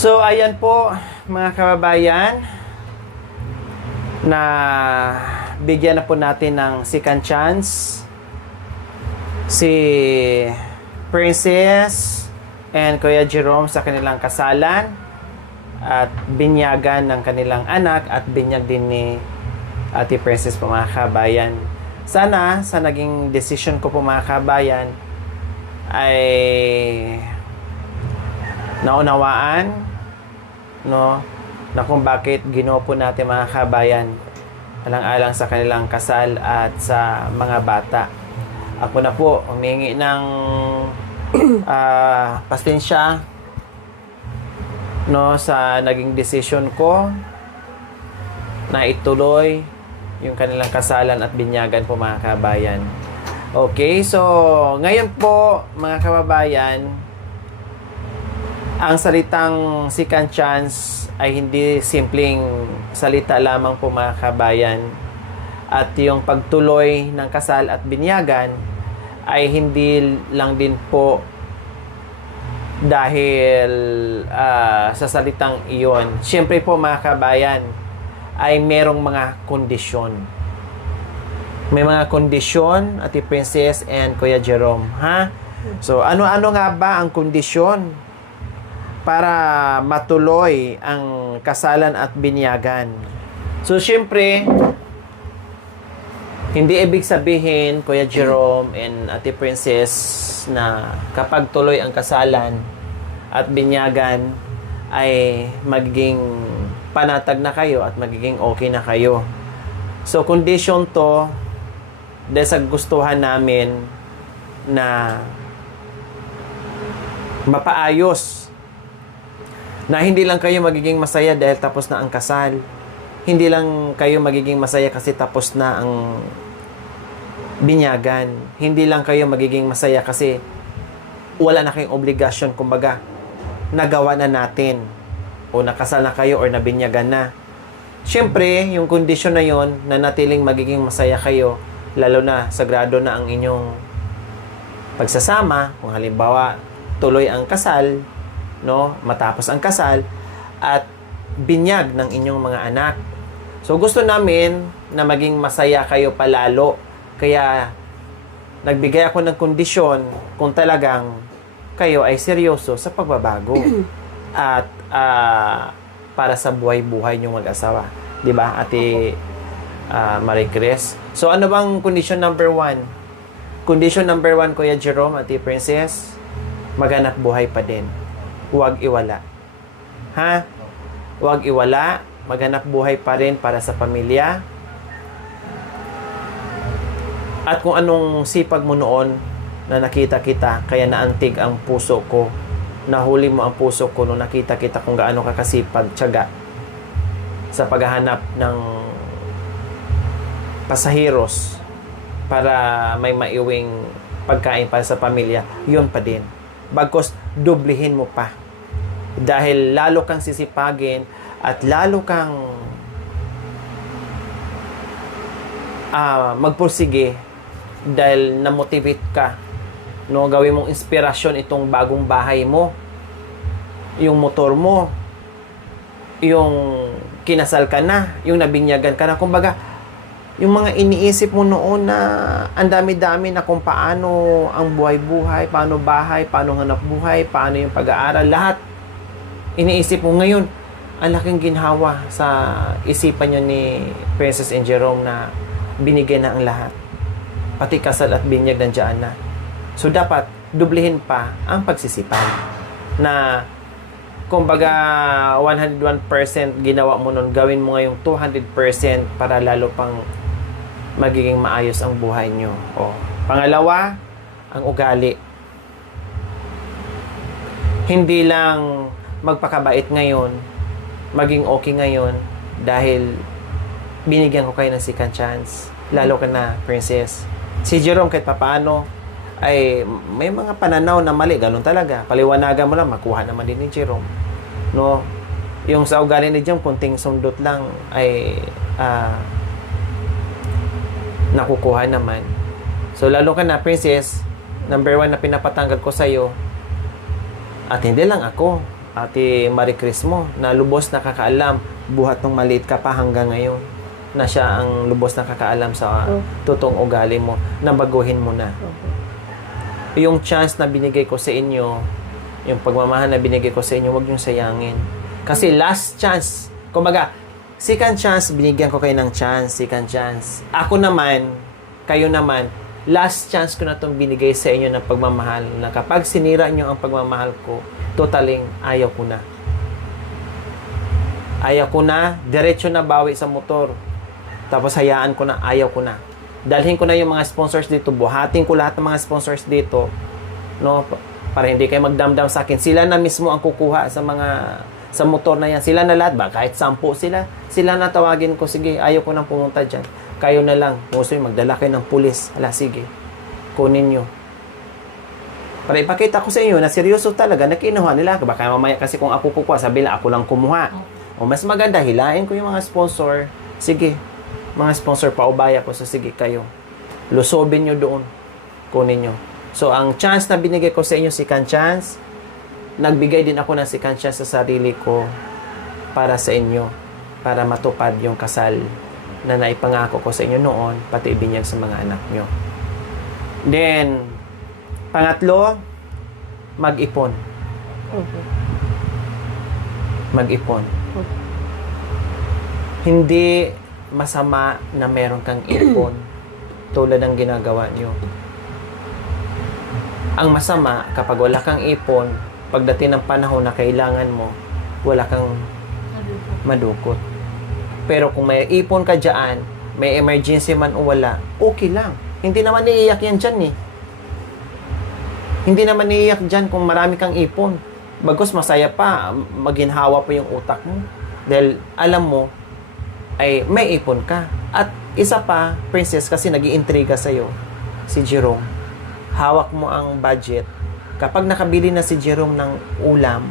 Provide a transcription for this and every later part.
So, ayan po, mga kababayan, na bigyan na po natin ng second chance si Princess and Kuya Jerome sa kanilang kasalan at binyagan ng kanilang anak at binyag din ni Ate Princess po, mga kababayan. Sana sa naging decision ko po, mga kababayan, ay naunawaan, no, na kung bakit Ginoo po natin, mga kabayan, alang-alang sa kanilang kasal at sa mga bata. Ako na po humingi ng pasensya, no, sa naging decision ko na ituloy yung kanilang kasalan at binyagan po, mga kabayan. Okay, so ngayon po, mga kababayan, ang salitang second chance ay hindi simpleng salita lamang po, mga kabayan. At yung pagtuloy ng kasal at binyagan ay hindi lang din po dahil sa salitang iyon. Siyempre po, mga kabayan, ay merong mga kondisyon. May mga kondisyon, Ate Princess and Kuya Jerome, ha? So, ano-ano nga ba ang kondisyon para matuloy ang kasalan at binyagan? So, siyempre, hindi ibig sabihin, Kuya Jerome and Ate Princess, na kapag tuloy ang kasalan at binyagan ay magiging panatag na kayo at magiging okay na kayo. So, condition to dahil sa gustuhan namin na mapaayos, na hindi lang kayo magiging masaya dahil tapos na ang kasal. Hindi lang kayo magiging masaya kasi tapos na ang binyagan. Hindi lang kayo magiging masaya kasi wala na kayong obligasyon, kumbaga nagawa na natin o nakasal na kayo or nabinyagan na. Siyempre, yung kondisyon na yon, na natiling magiging masaya kayo, lalo na sagrado na ang inyong pagsasama, kung halimbawa tuloy ang kasal, no, matapos ang kasal at binyag ng inyong mga anak. So gusto namin na maging masaya kayo palalo, kaya nagbigay ako ng kondisyon kung talagang kayo ay seryoso sa pagbabago at para sa buhay-buhay niyong mag-asawa, di ba, Ate Marie Chris? So ano bang condition number 1? Condition number 1, Kuya Jerome, Ate Princess, maghanap buhay pa din. Huwag iwala. Ha? Huwag iwala. Maghanap buhay pa rin para sa pamilya. At kung anong sipag mo noon na nakita kita, kaya naantig ang puso ko, nahuli mo ang puso ko nung nakita kita kung gaano ka kasipag, tiyaga sa paghahanap ng pasaheros para may maiuwing pagkain para sa pamilya, yun pa din. Bagkos, dublihin mo pa. Dahil lalo kang sisipagin at lalo kang magpursige dahil na-motivate ka, no, gawin mong inspirasyon itong bagong bahay mo, yung motor mo, yung kinasal ka na, yung nabinyagan ka na. Kumbaga, yung mga iniisip mo noon na ang dami-dami na kung paano ang buhay-buhay, paano bahay, paano hanap buhay, paano yung pag-aaral, lahat iniisip mo ngayon. Ang laking ginhawa sa isipan nyo ni Princess and Jerome na binigay na ang lahat. Pati kasal at binyag nandiyan na. So, dapat dublihin pa ang pagsisipan. Na, kumbaga, 101% ginawa mo nun, gawin mo ngayong 200% para lalo pang magiging maayos ang buhay nyo. O, pangalawa, ang ugali. Hindi lang magpakabait ngayon, maging okay ngayon dahil binigyan ko kayo ng second chance. Lalo ka na, Princess. Si Jerome, kahit papaano, ay may mga pananaw na mali. Ganun talaga. Paliwanagan mo lang, makuha naman din ni Jerome. No? Yung sa ugali ni Jerome, kunting sundot lang ay nakukuha naman. So, lalo ka na, Princess, number 1 na pinapatanggal ko sa'yo, at hindi lang ako, Ate Marie Chris mo na lubos nakakaalam buhat ng maliit ka pa hanggang ngayon na siya ang lubos nakakaalam sa totoong ugali mo na baguhin mo na. Yung chance na binigay ko sa inyo, yung pagmamahal na binigay ko sa inyo, huwag niyong sayangin. Kasi last chance, kumbaga, second chance, binigyan ko kayo ng chance, second chance. Ako naman, kayo naman, last chance ko na itong binigay sa inyo ng pagmamahal na kapag sinira nyo ang pagmamahal ko, totaling ayaw ko na. Ayaw ko na, diretso na bawi sa motor. Tapos hayaan ko na, ayaw ko na. Dalhin ko na yung mga sponsors dito, buhatin ko lahat ng mga sponsors dito, no? Para hindi kayo magdamdam sa akin. Sila na mismo ang kukuha sa motor na yan. Sila na lahat ba? Kahit 10 sila na tawagin ko, sige, ayaw ko nang pumunta dyan. Kayo na lang. Gusto yung magdala kayo ng pulis. Hala, sige. Kunin nyo. Para ipakita ko sa inyo na seryoso talaga na kinuha nila. Baka mamaya kasi kung ako kukuha, sabi lang ako lang kumuha. O mas maganda, hilain ko yung mga sponsor. Sige, mga sponsor, paubaya ko. So sige kayo. Lusobin nyo doon. Kunin nyo. So ang chance na binigay ko sa inyo, second chance, nagbigay din ako ng second chance sa sarili ko para sa inyo. Para matupad yung kasal na naipangako ko sa inyo noon, pati ibinyag sa mga anak nyo. Then, pangatlo, mag-ipon. Mag-ipon. Hindi masama na meron kang ipon tulad ng ginagawa nyo. Ang masama, kapag wala kang ipon, pagdating ng panahon na kailangan mo, wala kang madukot. Pero kung may ipon ka dyan, may emergency man o wala, okay lang. Hindi naman iiyak yan dyan eh. Hindi naman iiyak dyan kung marami kang ipon. Bagos masaya pa, maginhawa pa yung utak mo. Dahil alam mo, ay may ipon ka. At isa pa, princess, kasi nag-iintriga sa'yo, si Jerome. Hawak mo ang budget. Kapag nakabili na si Jerome ng ulam,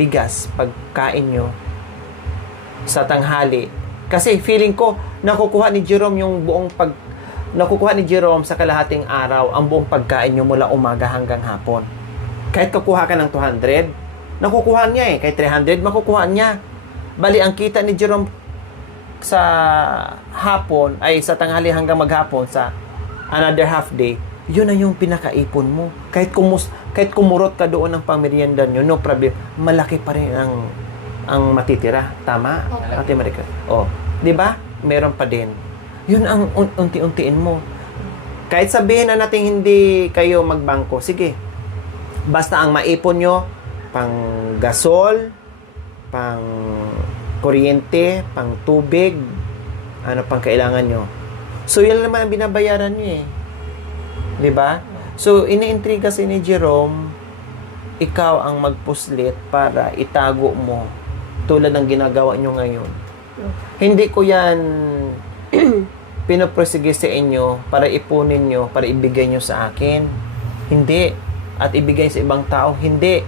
bigas, pagkain nyo, sa tanghali. Kasi feeling ko, nakukuha ni Jerome sa kalahating araw ang buong pagkain nyo mula umaga hanggang hapon. Kahit kukuha ka ng 200, nakukuha niya eh. Kahit 300, makukuha niya. Bali, ang kita ni Jerome sa hapon, ay sa tanghali hanggang maghapon, sa another half day, yun na yung pinakaipon mo. Kahit kumurot ka doon ng pamerienda nyo, no problem, malaki pa rin ang matitira. Tama? Okay. Ate Marica. Oh, 'di ba? Meron pa din. 'Yun ang unti-untiin mo. Kahit sabihin na natin hindi kayo magbangko, sige. Basta ang maipon nyo pang gasol, pang kuryente, pang tubig, ano pang kailangan nyo. So, yun naman ang binabayaran nyo eh. 'Di ba? So, iniintriga si ni Jerome, ikaw ang magpuslit para itago mo tulad ng ginagawa nyo ngayon. Hindi ko yan pinoprosige sa inyo para ipunin nyo, para ibigay nyo sa akin. Hindi. At ibigay sa ibang tao. Hindi.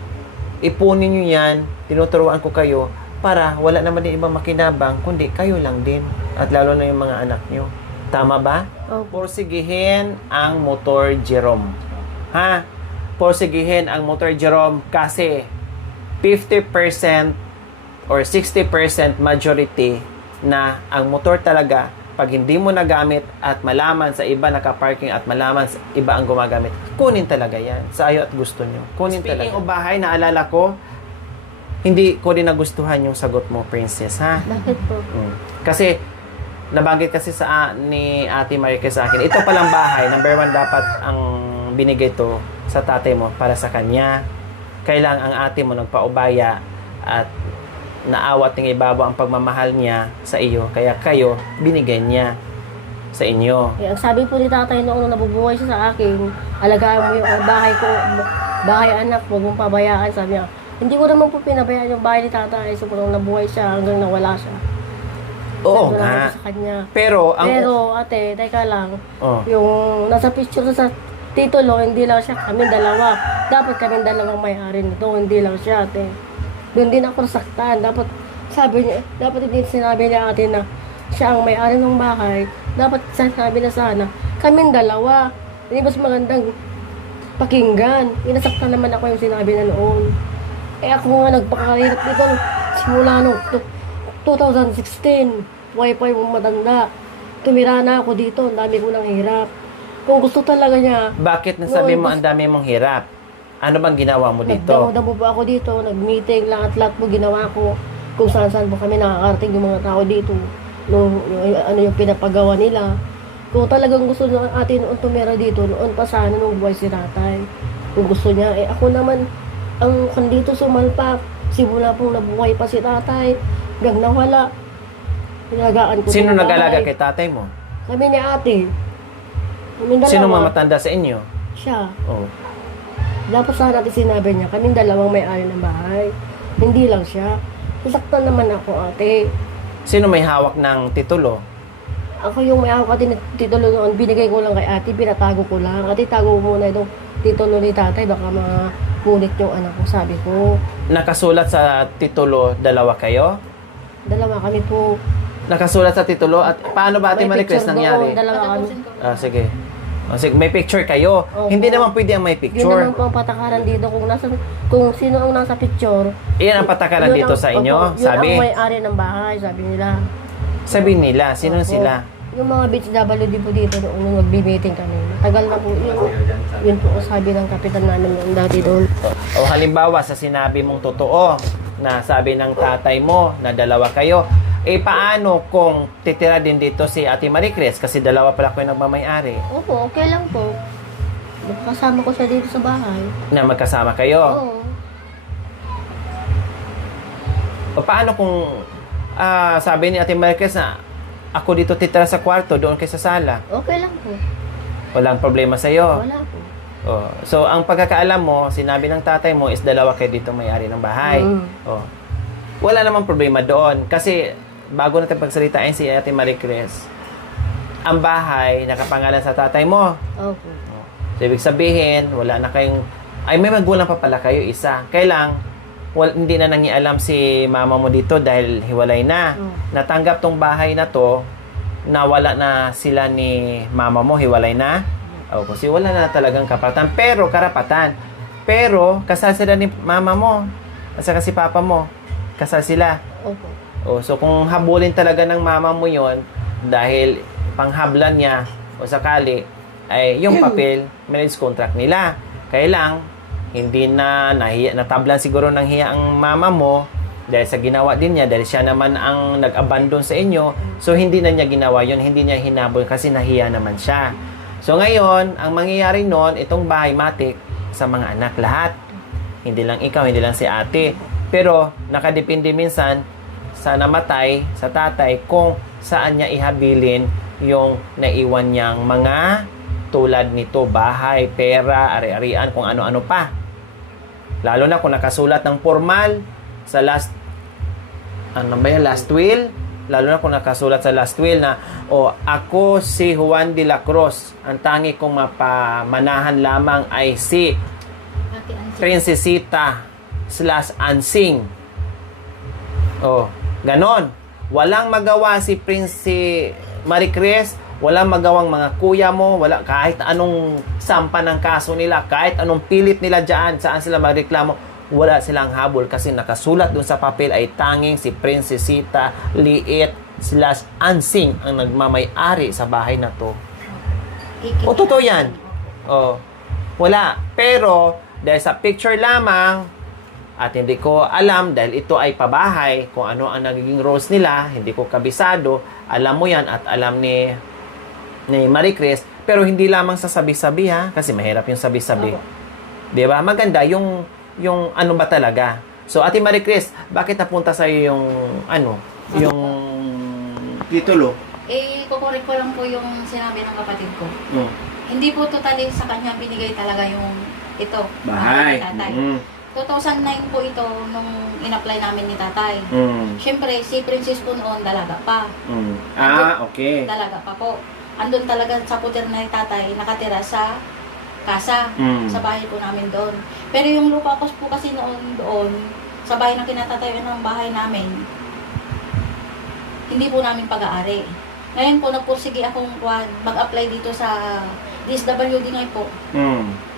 Ipunin nyo yan, tinuturuan ko kayo para wala naman din ibang makinabang, kundi kayo lang din. At lalo na yung mga anak nyo. Tama ba? Porsigihin ang motor Jerome. Ha? Porsigihin ang motor Jerome kasi 50% or 60% majority na ang motor talaga pag hindi mo nagamit at malaman sa iba nakaparking at malaman sa iba ang gumagamit, kunin talaga yan. Sa ayo at gusto nyo. Kunin talaga. Speaking of bahay, naalala ko, hindi ko din nagustuhan yung sagot mo, princess, ha? Bakit po? Kasi, nabanggit kasi ni Ate Marica sa akin, ito palang bahay, number 1 dapat ang binigay to sa tatay mo para sa kanya. Kailang ang ate mo nagpaubaya at naawat ng ibabaw ang pagmamahal niya sa iyo, kaya kayo binigay niya sa inyo. Ang sabi po ni tatay noong nabubuhay siya sa akin, alagaan mo yung bahay ko, bahay anak, huwag mong pabayaan. Sabi niya, hindi ko naman po pinabayaan yung bahay ni tatay. So, kung nabuhay siya hanggang nawala siya. Oo nga. Sa kanya. Pero, ate, teka lang, yung nasa picture sa titulo, hindi lang siya, kami dalawa. Dapat kami dalawang may-ari nito, hindi lang siya, ate. Doon din ako nasaktan. Dapat hindi sinabi niya ate na siya ang may-ari ng bahay. Dapat sinabi na sana, kaming dalawa. Hindi mas magandang pakinggan. Inasaktan naman ako yung sinabi na noon. Eh ako nga nagpakahirap dito simula nung 2016. Wifi mo matanda. Tumira na ako dito, ang dami ko ng hirap. Kung gusto talaga niya, Bakit nasabi mo ang dami mong hirap? Ano bang ginawa mo dito? nagdamo-damo po ako dito, nag-meeting, lahat po ginawa ko. Kung saan-saan po kami nakakarating yung mga tao dito. Ano yung pinapagawa nila. Kung talagang gusto ng atin noon tumira dito, noon pa sana nung buhay si tatay. Kung gusto niya, eh ako naman, ang kandito sumalpak. Simula pong nabuhay pa si tatay, hanggang nawala. Pinagaan ko Sino yung nag-alaga bahay. kay tatay mo? Kami ni ate. Kaming dalawa. Sino mamatanda sa inyo? Siya. Oh. Dapat sana natin sinabi niya, kaming dalawang may-ari ng bahay. Hindi lang siya. Sasaktan naman ako, ate. Sino may hawak ng titulo? Ako yung may hawak din titulo noon, binigay ko lang kay ate, pinatago ko lang. Ate, tago mo muna itong titulo ni tatay, baka makulit yung anak ko, sabi ko. Nakasulat sa titulo, dalawa kayo? Dalawa kami po. Nakasulat sa titulo? At paano ba Ate May Maricruz picture nangyari? doon, dalawa kami. Sige. Sige, may picture kayo. Opo. Hindi naman pwede ang may Yun picture. naman po ang patakaran dito. Kung sino ang nasa picture, Iyan ang patakaran yun dito ang- sa inyo? opo, yun Sabi? ang may-ari ng bahay, sabi nila. Sabi nila. Sino Opo. sila? Yung mga beach WD po dito noong nung magbi-meeting kami. Matagal na po yun po ang sabi ng kapitan namin noong dati doon. O halimbawa, sa sinabi mong totoo, na sabi ng tatay mo na dalawa kayo, paano kung titira din dito si Ate Maricruz? Kasi dalawa pala kayo nagmamay-ari. Opo, okay lang po. Kasama ko siya dito sa bahay. Na magkasama kayo. Oo. O paano kung sabi ni Ate Maricruz na ako dito titira sa kwarto, doon kayo sa sala? Okay lang po. Walang problema sa'yo. Wala po. Oh. So, ang pagkakaalam mo, sinabi ng tatay mo is dalawa kayo dito may-ari ng bahay. Oh. Wala namang problema doon. Kasi, bago natin pagsalitain si Ate Maricruz, ang bahay nakapangalan sa tatay mo. Opo. So, ibig sabihin, wala na kayong... Ay, may magulang pa pala kayo, isa. Kailang, hindi na nangialam si mama mo dito dahil hiwalay na. Natanggap tong bahay na to, nawala na sila ni mama mo, hiwalay na. O, kasi wala na talagang karapatan. Pero, kasal sila ni mama mo. At saka si papa mo. Kasal sila. Opo. O, so kung habulin talaga ng mama mo yon dahil panghablan niya o sakali, ay yung papel, marriage contract nila. Kaya lang, hindi na natablan siguro ng hiya ang mama mo dahil sa ginawa din niya, dahil siya naman ang nag-abandon sa inyo. So, hindi na niya ginawa yon, hindi niya hinabol kasi nahiya naman siya. So, ngayon, ang mangyayari noon, itong bahay matik sa mga anak lahat. Hindi lang ikaw, hindi lang si ate. Pero, nakadepende minsan sa namatay, sa tatay, kung saan niya ihabilin yung naiwan niyang mga tulad nito, bahay, pera, ari-arian, kung ano-ano pa. Lalo na kung nakasulat ng formal sa last will. Lalo na kung nakasulat sa last will na, ako si Juan de la Cruz. Ang tangi kong mapamanahan lamang ay si Princesita /Ansing. Ganon. Walang magawa si Prince Maricruz, walang magawang mga kuya mo, wala kahit anong sampa ng kaso nila, kahit anong pilit nila diyan, saan sila magreklamo, wala silang habol kasi nakasulat dun sa papel ay tanging si Princesita Liit /Ansing ang nagmamay-ari sa bahay na to. Totoo yan. Wala. Pero, dahil sa picture lamang, at hindi ko alam, dahil ito ay pabahay, kung ano ang nagiging roles nila, hindi ko kabisado, alam mo yan at alam ni Maricruz, pero hindi lamang sa sabi-sabi ha, kasi mahirap yung sabi-sabi. Diba? Maganda yung ano ba talaga. So, Ate Maricruz, bakit napunta sa'yo yung titulo? Kukorek ko lang po yung sinabi ng kapatid ko. Hindi po totally sa kanya binigay talaga yung ito. Bahay. Ni tatay. 2009 po ito nung in-apply namin ni tatay. Siyempre, si Princess po noon dalaga pa. Okay. Dalaga pa po. Andun talaga sa puter na ni tatay, nakatira sa kasa, sa bahay po namin doon. Pero yung lupa po kasi noon doon, sa bahay na kinatatayuan ng bahay namin, hindi po namin pag-aari. Ngayon po, nagpursige akong mag-apply dito sa DSWD ngayon po.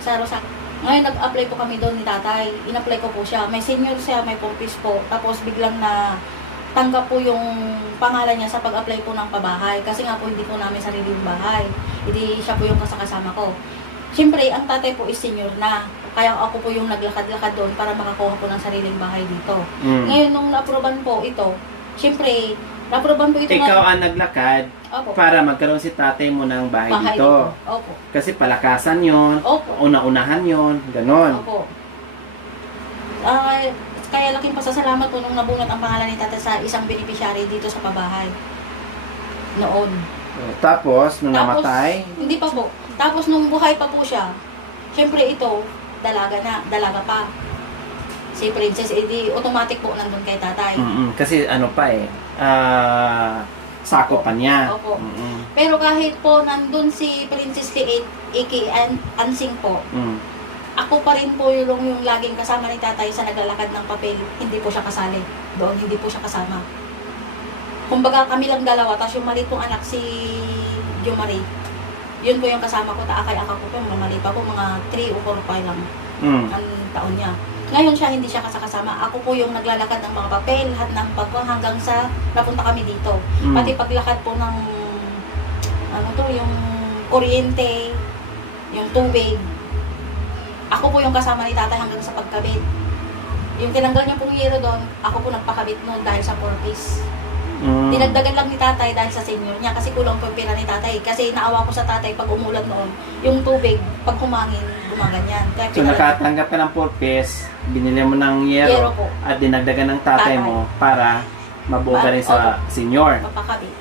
Sa Rosac. Ngayon, nag-apply po kami doon ni tatay. In-apply ko po siya. May senior siya, may purpose po. Tapos biglang na tanggap po yung pangalan niya sa pag-apply po ng pabahay. Kasi nga po, hindi po namin sarili yung bahay. Hindi siya po yung kasakasama ko. Siyempre, ang tatay po is senior na. Kaya ako po yung naglakad-lakad doon para makakuha po ng sariling bahay dito. Ngayon, nung na-approvean po ito, siyempre, na-approvean po ito Ikaw ang naglakad Opo. para magkaroon si tatay mo ng bahay, Bahay dito. Opo. Kasi palakasan yon, Opo. una-unahan yon, ganon. Opo. Kaya laking pasasalamat po nung nabunot ang pangalan ni tatay sa isang beneficiary dito sa pabahay. Noon. Tapos, nung namatay, Hindi pa po. Tapos nung buhay pa po siya, syempre ito, dalaga pa. Si Princess, edi automatic po nandun kay tatay. kasi ano pa eh, sako pa niya. Opo. Pero kahit po nandun si Princess Liit, aka Ansing po, ako pa rin po yung laging kasama ni tatay sa naglalakad ng papel. Hindi po siya kasali. Doon, hindi po siya kasama. Kumbaga kami lang dalawa, tapos yung maliit pong anak si Jo Marie. Yun po yung kasama ko, taakay-akak ko po, mali pa po, mga 3 o 4 pa lang ang taon niya. Ngayon siya, hindi siya kasama. Ako po yung naglalakad ng mga papel, lahat ng pagkuhan hanggang sa napunta kami dito. Pati paglakad po ng, yung kuryente, yung tubig. Ako po yung kasama ni tatay hanggang sa pagkabit. Yung tinanggal niya pong yero doon, ako po nagpakabit noon dahil sa purpose. Dinagdagan lang ni tatay dahil sa senior niya kasi kulang po yung pera ni tatay. Kasi naawa ko sa tatay pag umulan noon, yung tubig, pag humangin, gumaganyan. Kaya So nakatanggap ka ng purpose, binili mo ng yero po. at dinagdagan ng tatay mo para mabuo ka rin sa senior. Mapakabit.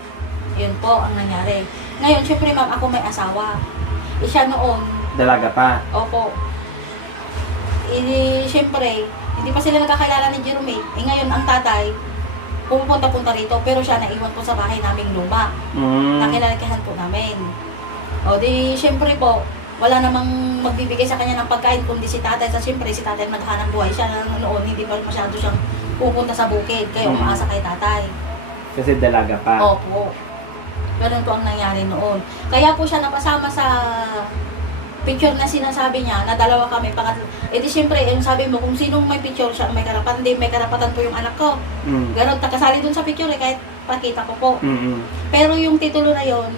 Yun po ang nangyari. Ngayon, syempre ma'am, ako may asawa. Siya noon, Dalaga pa. opo. Syempre, hindi pa sila nagkakilala ni Jerome. Ngayon, ang tatay, pupunta-punta rito, pero siya naiwan po sa bahay naming luma. Nakilalakihan po namin. O di, syempre po, wala namang magbibigay sa kanya ng pagkain kundi si tatay. Sa syempre, si tatay naghanap buhay siya noon, hindi pa masyado siyang pupunta sa bukid, kaya umaasa kay tatay. Kasi dalaga pa. Opo. Ganun po ang nangyari noon. Kaya po siya napasama sa picture na sinasabi niya na dalawa kami, pangatlo. Eh di syempre, yung sabi mo, kung sinong may picture siya, may karapatan din, may karapatan po yung anak ko. Ganon, takasali dun sa picture kahit pakita ko po. Pero yung titulo na yon,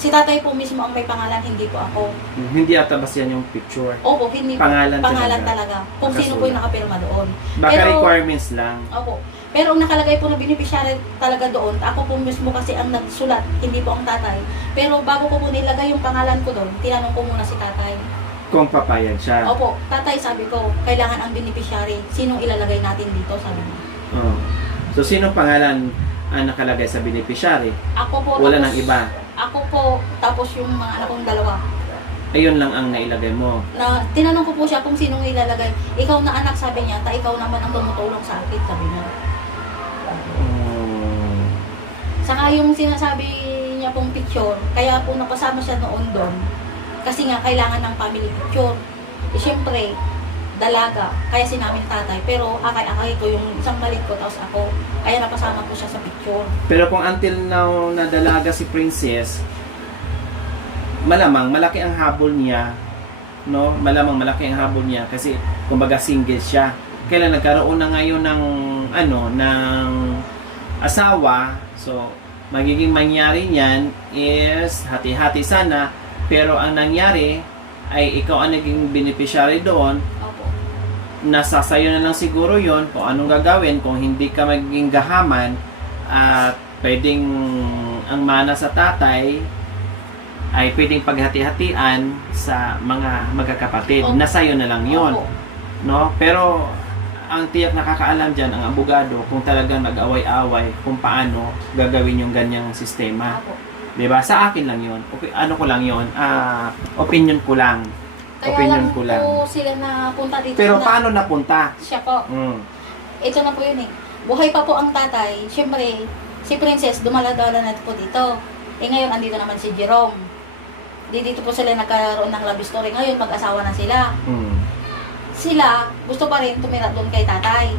si tatay po mismo ang may pangalan, hindi po ako. Hindi ata ba yan yung picture? Opo, hindi po. Pangalan talaga. Kung sino po yung nakapirma doon. Baka requirements lang. Opo. Pero ang nakalagay po na beneficiary talaga doon, ako po mismo kasi ang nagsulat, hindi po ang tatay. Pero bago ko po nilagay yung pangalan ko doon, tinanong ko muna si tatay. Kung papayag siya. Opo, tatay sabi ko, kailangan ang beneficiary. Sinong ilalagay natin dito, sabi niya. So, sino pangalan ang nakalagay sa beneficiary? Ako po. Wala tapos, nang iba? Ako po, tapos yung mga anak kong dalawa. Ayun lang ang nailagay mo. Na, tinanong ko po siya kung sinong ilalagay. Ikaw na anak, sabi niya, ikaw naman ang tumutulong sa akin, sabi niya. Saka yung sinasabi niya pong picture, kaya po napasama siya noon doon. Kasi nga, kailangan ng family picture. Eh, syempre, dalaga, kaya sinamin tatay. Pero akay-akay ko yung isang maliit ko, tapos ako, kaya napasama ko siya sa picture. Pero kung until now na dalaga si Princess, malamang malaki ang habol niya, no? Malamang malaki ang habol niya kasi kumbaga single siya. Kailan nagkaroon na ngayon ng ng asawa, so magiging mangyari niyan is hati-hati sana, pero ang nangyari ay ikaw ang naging beneficiary doon. Opo. Nasa sayo na lang siguro yon kung anong gagawin kung hindi ka magiging gahaman at pwedeng ang mana sa tatay ay pwedeng paghati-hatian sa mga magkakapatid. Opo. Nasayo na lang yon, Opo. no? Pero ang tiyak nakakaalam dyan, ang abogado, kung talagang nag-away-away, kung paano gagawin yung ganyang sistema. Opo. Diba? Sa akin lang yun. Ano ko lang yun? Opinion ko lang. Kaya Opinion lang ko lang. po sila na punta dito. Pero na, paano napunta? Siya po. Ito na po yun eh. Buhay pa po ang tatay. Siyempre, si Princess, dumala-dala na po dito. Eh ngayon, andito naman si Jerome. Dito po sila nagkaroon ng love story. Ngayon, mag-asawa na sila. Sila, gusto pa rin tumira doon kay tatay.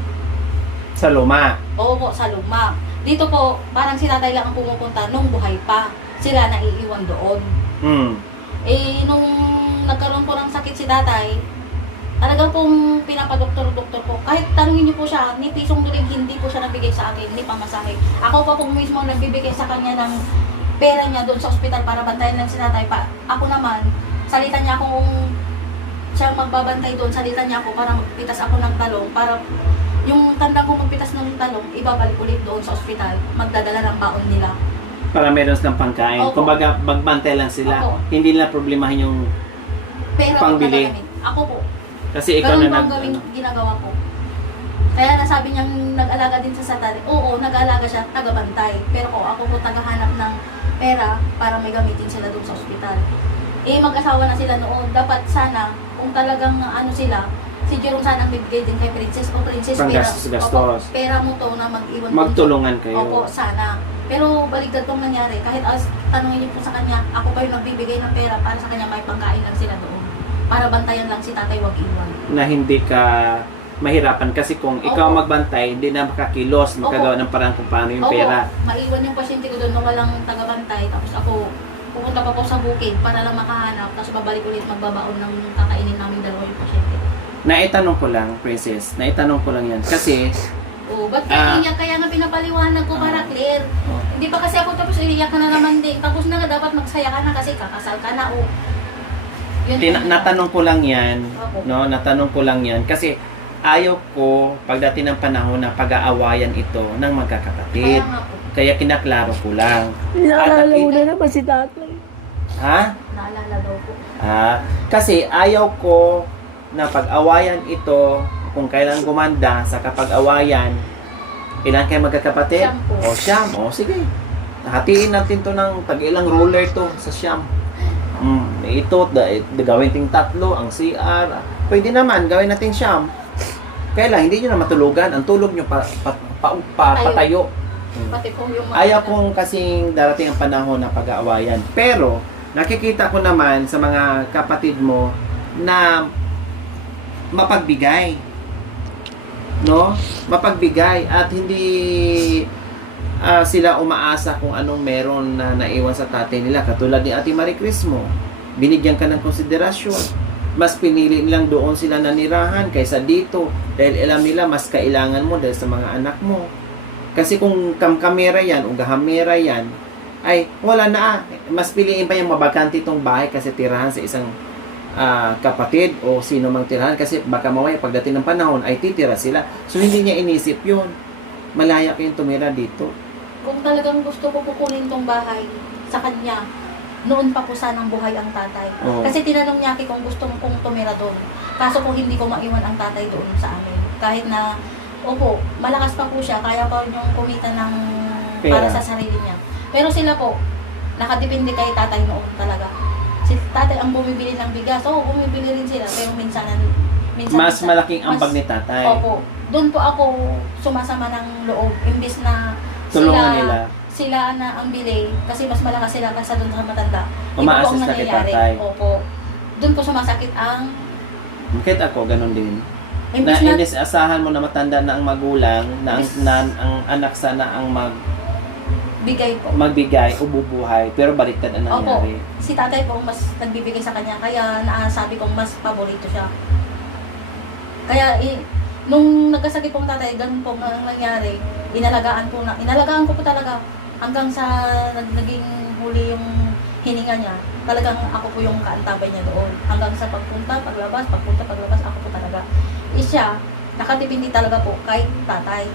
Sa luma. Oo po, sa luma. Dito po, parang si tatay lang ang pumupunta nung buhay pa. Sila naiiwan doon. Eh, nung nagkaroon po ng sakit si tatay, talaga pong pinapadoktor-doktor po. Kahit tanungin niyo po siya, ni pisong tulig hindi po siya nagbigay sa akin, ni pamasahe. Ako pa po mismo ang nagbibigay sa kanya ng pera niya doon sa ospital para bantayan lang si tatay. Ako naman, salita niya akong siya magbabantay doon, salita niya ako para magpitas ako ng talong, para yung tandang ko magpitas ng talong, ibabalik ulit doon sa ospital, magdadala ng baon nila. Para meron silang pangkain. Opo. Kumbaga, magbantay lang sila. Opo. Hindi nila problemahin yung Pera po Pangbili. talaga namin. Ako po. kasi ikaw Ganun po na ang gawing ginagawa ko. Kaya nasabi niyang nag-alaga din sa satari. Oo, nag-alaga siya, tagabantay. Pero ako po tagahanap ng pera para may gamitin sila doon sa ospital. Eh, mag-asawa na sila noon. Dapat sana, kung talagang ano sila, si Jerome sana ang bibigay din kay Princess. O Princess, Panggastos-gastos. Opo, pera mo to na mag-iwan po. magtulungan kayo. Opo, sana. Pero baligtad pong nangyari. Kahit tanungin niyo po sa kanya, ako pa yung nagbibigay ng pera para sa kanya may pangkain lang sila doon. Para bantayan lang si tatay, wag iwan. Na hindi ka mahirapan kasi kung ikaw Opo. magbantay, hindi na makakilos, makagawa ng parang kung paano yung Opo, pera. maiwan yung pasyente ko doon na walang tagabantay. Tapos ako, pupunta pa po sa bukid para lang makahanap. Tapos babalik ulit magbabaon ng kakainin namin dalawa yung pasyente. Naitanong ko lang, Princess, naitanong ko lang yan. Kasi, Oh, ba't ka iiyak? Kaya nga pinapaliwanag ko para clear. Hindi pa kasi ako tapos iiyak ka na naman din. Tapos na nga dapat magsaya ka na kasi kakasal ka na. Oh. Yun. natanong ko lang yan, Opo. no? Natanong ko lang yan. Kasi, ayaw ko, pagdating ng panahon na pag-aawayan ito ng Kaya magkakapatid. nga po. Kaya kinaklaro ko lang. Naalala mo na naman si tatay. Ha? Naalala daw po. Kasi ayaw ko na pag-awayan ito, kung kailan gumanda sa kapag-awayan, ilan kayo magkakapatid? Siyam po. O siyam. O sige. Hatiin natin to ng tag-ilang ruler to sa siyam. Ito, gawin ting tatlo, ang CR. Pwede naman, gawin natin siyam. Kailan, hindi nyo na matulugan. Ang tulog nyo patayo. Pati po yung Ayaw kong kasing darating ang panahon na pag-aawayan. Pero, nakikita ko naman sa mga kapatid mo na mapagbigay. No? Mapagbigay at hindi sila umaasa kung anong meron na naiwan sa tatay nila. Katulad ni Ate Marie Chris mo. Binigyan ka ng konsiderasyon. Mas pinili nilang doon sila nanirahan kaysa dito. Dahil alam nila mas kailangan mo dahil sa mga anak mo. Kasi kung kamkamera yan o gahamera yan, ay wala na. Mas piliin pa yung mabakante itong bahay kasi tirahan sa isang kapatid o sino mang tirahan. Kasi baka mamaya pagdating ng panahon ay titira sila. So hindi niya inisip yun. Malaya kayong tumira dito. Kung talagang gusto ko kukunin tong bahay sa kanya, noon pa po sanang buhay ang tatay. Oo. Kasi tinanong niya ako kung gusto kong tumira doon. Kaso kung hindi ko maiwan ang tatay doon sa amin. Kahit na, opo, malakas pa po siya, kaya pa niyong kumita ng para Pera. sa sarili niya. Pero sila po, nakadepende kay tatay noon talaga. Si tatay ang bumibili ng bigas. Oo, bumibili rin sila. Pero minsan Mas malaking ambag ni tatay. Opo. Doon po ako sumasama ng loob. Imbis na Tulungan nila. sila na ang bili kasi mas malakas sila kaysa doon sa matanda. Umaasis na kay tatay. Opo. Doon po sumasakit ang Kahit ako, ganun din. imbis Na na inisasahan mo na matanda na ang magulang, na ang anak sana ang bigay po. magbigay o bubuhay, pero baliktad ang Opo. nangyari. Si tatay po mas nagbibigay sa kanya kaya sabi kong mas paborito siya. Kaya nung nagkasakit pong tatay, ganun po ang nangyari. Inalagaan ko po talaga hanggang sa naging huli yung hininga niya. Talagang ako po yung kaantabay niya doon. Hanggang sa pagpunta, paglabas, ako po talaga. Siya, nakatipindi talaga po kay tatay.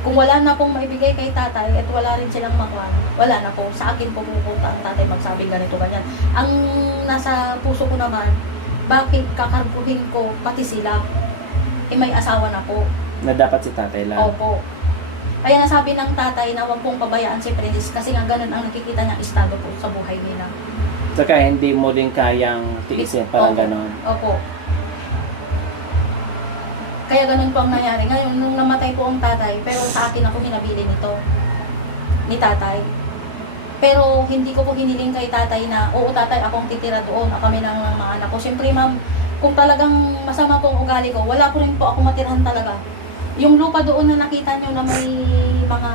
Kung wala na pong maibigay kay tatay at wala rin silang makuha, wala na po. Sa akin po pupunta ang tatay magsabing ganito, ganyan. Ang nasa puso ko naman, bakit kakarguhin ko pati sila? May asawa na po. Na dapat si tatay lang. Opo. Kaya nasabi ng tatay na huwag pong pabayaan si Princess kasi nga ganun ang nakikita niyang estado po sa buhay nila. Saka hindi mo din kayang tiisin, parang Opo. ganon. Opo. Kaya ganun po ang nangyari. Ngayon, nung namatay po ang tatay, pero sa akin ako hinabili nito. Ni tatay. Pero hindi ko po hiniling kay tatay na, oo tatay, akong titira doon. Kami ng mga anak ko. Siyempre ma'am, kung talagang masama pong ugali ko, wala ko rin po ako matirahan talaga. Yung lupa doon na nakita nyo na may mga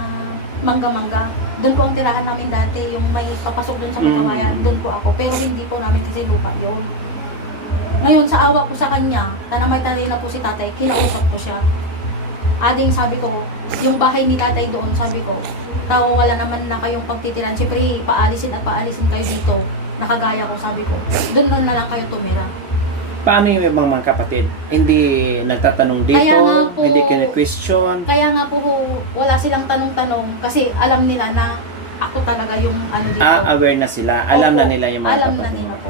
mangga-mangga, doon po ang tirahan namin dati, yung may papasok doon sa Patawayan, doon po ako. Pero hindi po namin kasi lupa yun. Ngayon, sa awa ko sa kanya, na may talina po si tatay, kinausap ko siya. Ading, sabi ko, yung bahay ni tatay doon, sabi ko, tao wala naman na kayong pagtitiran. Siyempre, paalisin at paalisin kayo dito. Nakagaya ko, sabi ko, doon na lang kayo tumira. Paano yung ibang mga kapatid? Hindi nagtatanong dito, Kaya nga po, hindi kine-question. Kaya nga po, wala silang tanong-tanong kasi alam nila na ako talaga yung ano dito. Aware na sila. Alam Opo, na nila yung mga alam na kapatid. nila po.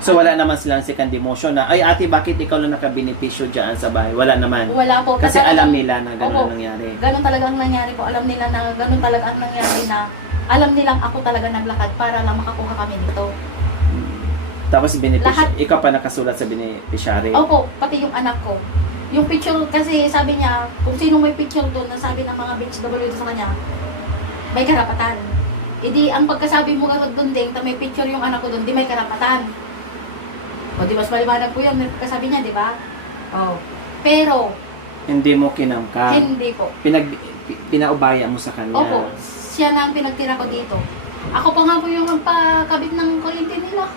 So wala naman silang second emotion na, ay ate, bakit ikaw lang nakabenepisyo dyan sa bahay? Wala naman. Wala po. Kasi Talagang- alam nila na gano'n Opo. ang nangyari. Ganun talaga ang nangyari po. Alam nila na ganun talaga ang nangyari na alam nilang ako talaga naglakad para lang makakuha kami nito. Tapos Lahat. ikaw pa nakasulat sa beneficiary. Opo, pati yung anak ko. Yung picture, kasi sabi niya, kung sino may picture doon, nasabi ng mga BHW sa kanya, may karapatan. Hindi, ang pagkasabi mo agad doon din, na may picture yung anak ko doon, di may karapatan. O di mas maliwanag po yun, may pagkasabi niya, di ba? Oh. Pero, Hindi mo kinamkam. hindi po. Pinaubaya mo sa kanya. Opo, siya na ang pinagtira ko dito. Ako pa nga po yung magpakabit ng kuryente nila.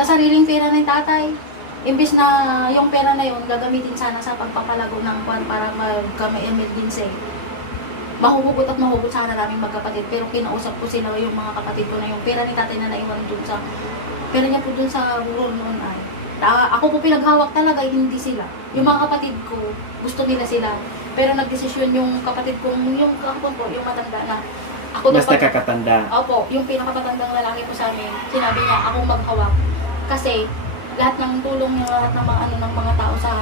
Sa sariling pera ng tatay. Imbis na yung pera na yun, gagamitin sana sa pagpapalago ng kwan para mag-emergency. Mahuhugot at mahugot sana naming magkapatid. Pero kinausap ko sila yung mga kapatid ko na yung pera ni tatay na naiwan dun sa... Pera niya po dun sa rural noon ay. Ako po pinaghawak talaga, hindi sila. Yung mga kapatid ko, gusto nila sila. Pero nagdesisyon yung kapatid ko, yung kakapon ko, yung matanda na. Ako Basta dapat- kakatanda. Opo, yung pinakapatandang lalaki po sa amin, sinabi niya, akong maghawak. Kasi, lahat ng tulong niya, lahat ng mga, ng mga tao sa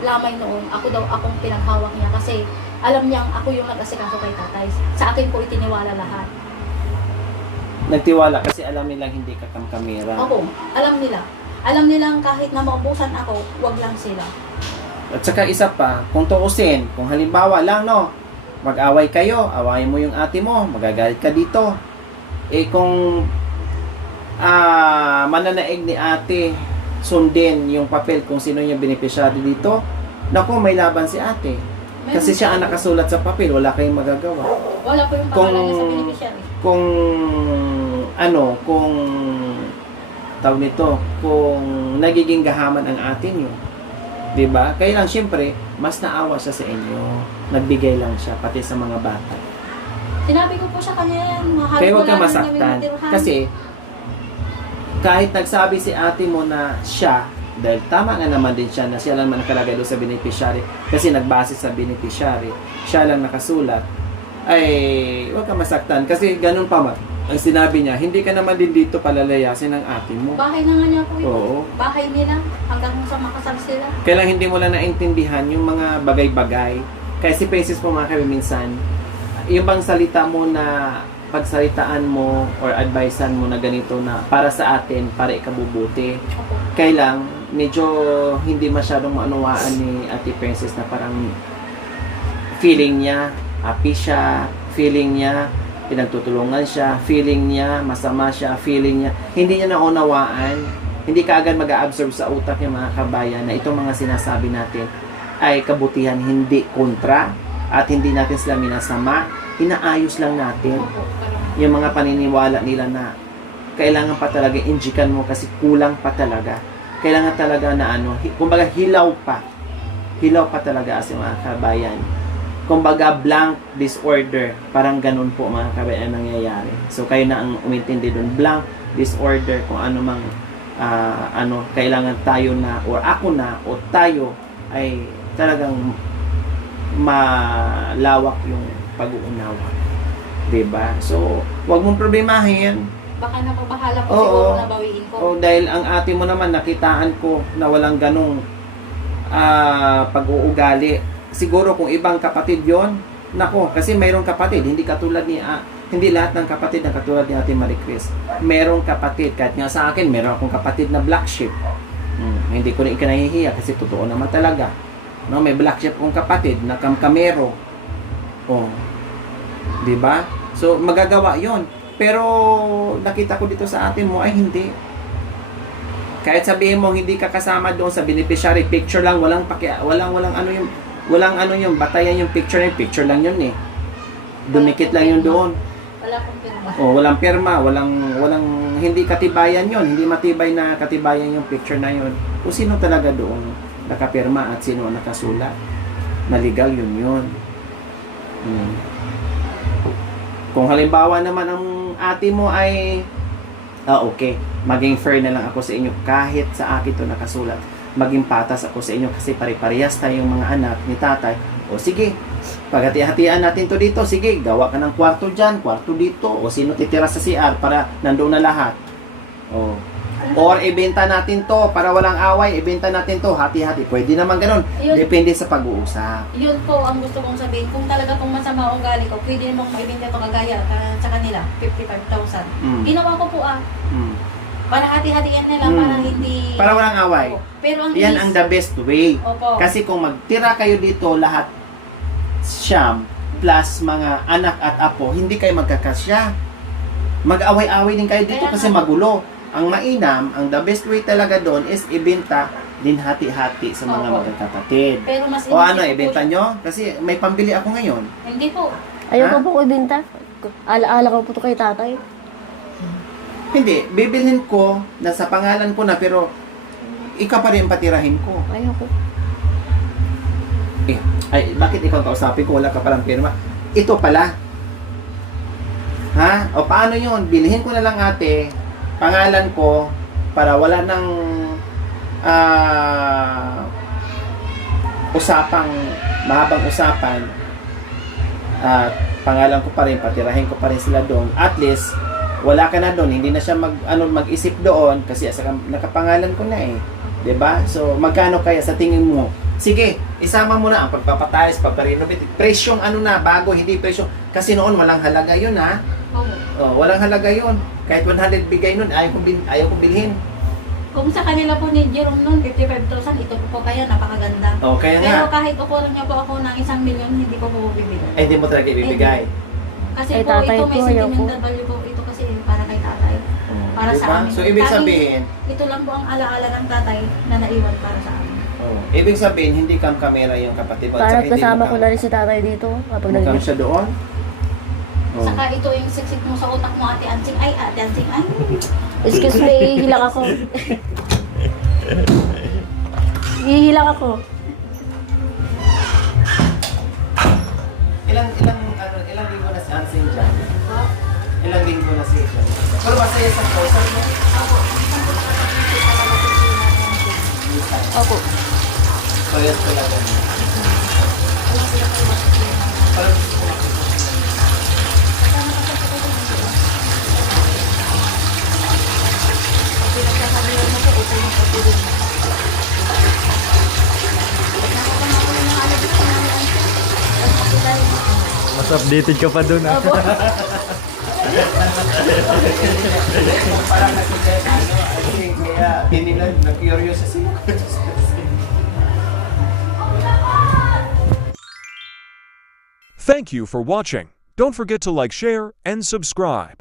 lamay noon, ako daw akong pinaghawak niya. Kasi, alam niyang ako yung nag-asikaso kay tatay. Sa akin po itiniwala lahat. Nagtiwala kasi alam nilang hindi ka kamkamera. Opo, alam nila. Alam nilang kahit na maubusan ako, wag lang sila. At saka isa pa, kung tuusin, kung halimbawa lang no, mag-away kayo, awayin mo yung ate mo, magagalit ka dito. Eh kung mananaig ni ate, sundin yung papel kung sino yung beneficiary dito, naku, may laban si ate. Kasi siya ang nakasulat sa papel, wala kayong magagawa. Wala po yung pangalan niya sa beneficiary. Kung kung tawag nito, kung nagiging gahaman ang ate niyo, 'di ba? Kaya lang siyempre, mas naawa siya sa inyo. Nagbigay lang siya pati sa mga bata. Sinabi ko po sa kanya yan, mahal Kaya ko huwag kang lang masaktan. matirhan. Kasi kahit nagsabi si ate mo na siya, dahil tama nga naman din siya na siya lang man nakalagay doon sa beneficiary, kasi nagbase sa beneficiary, siya lang nakasulat, ay huwag kang masaktan. Kasi ganun pa man, ang sinabi niya, hindi ka naman din dito palalayasin ng ate mo. Bahay na nga niya po yun. Oo. Bahay nila, hanggang sa makasal sila. Kaya lang hindi mo lang naintindihan yung mga bagay-bagay. Kaya si Princess po mga kami minsan, yung bang salita mo na pagsalitaan mo or advisean mo na ganito na para sa atin, para ikabubuti. Opo. Kaya lang, medyo hindi masyadong maunawaan ni Ate Princess na parang feeling niya, happy siya, feeling niya, pinagtutulungan siya, feeling niya, masama siya, feeling niya, hindi niya naunawaan, hindi ka agad mag-a-absorb sa utak ng mga kabayan na itong mga sinasabi natin ay kabutihan, hindi kontra, at hindi natin sila minasama, inaayos lang natin Opo. yung mga paniniwala nila na kailangan pa talaga injikan mo kasi kulang pa talaga. Kailangan talaga na kumbaga hilaw pa talaga as yung mga kabayan. Kumbaga blank disorder, parang ganun po mga kabayan ang nangyayari. So kayo na ang umintindi doon, blank disorder, kung ano mang kailangan tayo na or ako na o tayo ay talagang malawak yung pag-uunawa. 'Di ba? So, wag mong problemahin. Baka napapahala po Oo. siguro na bawiin ko. O dahil ang ate mo naman nakitaan ko na walang ganong pag-uugali. Siguro kung ibang kapatid 'yon, nako, kasi mayroong kapatid hindi katulad ni hindi lahat ng kapatid na katulad ni Ate Marie Chris. Merong kapatid, kahit nga sa akin, meron akong kapatid na black sheep. Hindi ko rin ikanahihiya kasi totoo naman talaga. No, may black sheep kong kapatid na kamkamero. Oh. 'Di ba? So magagawa 'yon. Pero nakita ko dito sa atin mo ay hindi. Kahit sabihin mo hindi ka kasama doon sa beneficiary, picture lang, walang batayan yung picture lang yun eh. Dumikit lang yun doon. Wala akong pirma. Oh, walang pirma, walang hindi katibayan 'yon, hindi matibay na katibayan yung picture na 'yon. Kung sino talaga doon nakapirma at sino ang nakasulat. Na legal yun. Kung halimbawa naman ang ate mo ay okay, maging fair na lang ako sa inyo kahit sa akin to nakasulat. Maging patas ako sa inyo kasi pare-parehas tayong mga anak ni tatay. O sige, paghati-hatian natin to dito. Sige, gawa ka ng kwarto dyan, kwarto dito. O sino titira sa CR para nandoon na lahat. O. Or ibenta natin to para walang away. Ibenta natin to, hati-hati. Pwede naman ganun. Depende sa pag-uusap. Yun po ang gusto kong sabihin. Kung talaga pong masama ang ugali ko, pwede namang maibenta ito kagaya sa kanila, 55,000. Ginawa ko po para hati-hatian na lang, para hindi... Para walang away. Opo. Pero ang Yan ang the best way. Opo. Kasi kung magtira kayo dito lahat siyam plus mga anak at apo, hindi kayo magkakasya. Mag-away-away din kayo dito kasi magulo. Ang mainam, ang the best way talaga doon is ibenta din hati-hati sa mga magkakapatid. Pero mas O ano, ibenta nyo? Kasi may pambili ako ngayon. Hindi po. Ayoko po ko ibenta. Ala-ala ko po to kay tatay. Hindi, bibilhin ko na sa pangalan ko na pero ikaw pa rin patirahin ko. Ayoko. Ay, bakit ikaw kausapin ko? Wala ka palang pirma. Ito pala. Ha? O paano yun? Bilhin ko na lang ate, pangalan ko, para wala nang mahabang usapan. Pangalan ko pa rin, patirahin ko pa rin sila doon. At least, wala ka na doon, hindi na siya mag-isip doon kasi nakapangalan ko na eh. 'Di ba? So, magkano kaya sa tingin mo? Sige, isama mo na ang pagpapatayos, pagpa-renovate. Presyong bago, hindi presyo. Kasi noon walang halaga 'yun ha. Oh, walang halaga 'yun. Kahit 100 bigay noon, ayaw ko bilhin. Kung sa kanila po ni Jerome noon, 55,000, ito po kaya napakaganda. Oh, kaya nga. Pero kahit ukuran niya po ako ng 1 milyon, hindi ko po bibigay. Hindi mo talaga ibibigay. Kasi Ay, po tatay ito may ko, ayaw sentimental value po ito kasi para kay tatay. Para Diba? sa amin. So, ibig sabihin, Ito lang po ang alaala ng tatay na naiwan para sa amin. ibig sabihin, hindi kang kamera yung kapatid mo. Para Tsaka hindi kasama mo ko na rin si tatay dito. Kapag mukhang siya doon. Saka ito yung siksik mo sa utak mo, Ate Ansing. Ay, Ate Ansing, ay. Excuse me, hihilang ako. Hihilang ako. Ilang linggo na si Ansing dyan? Ilang linggo na siya dyan? Pero masaya sa kausap mo? Opo. So, yes talaga. Mas updated ka pa dun ah. Parang kaya tinilan, na-curious siya sila. Thank you for watching. Don't forget to like, share, and subscribe.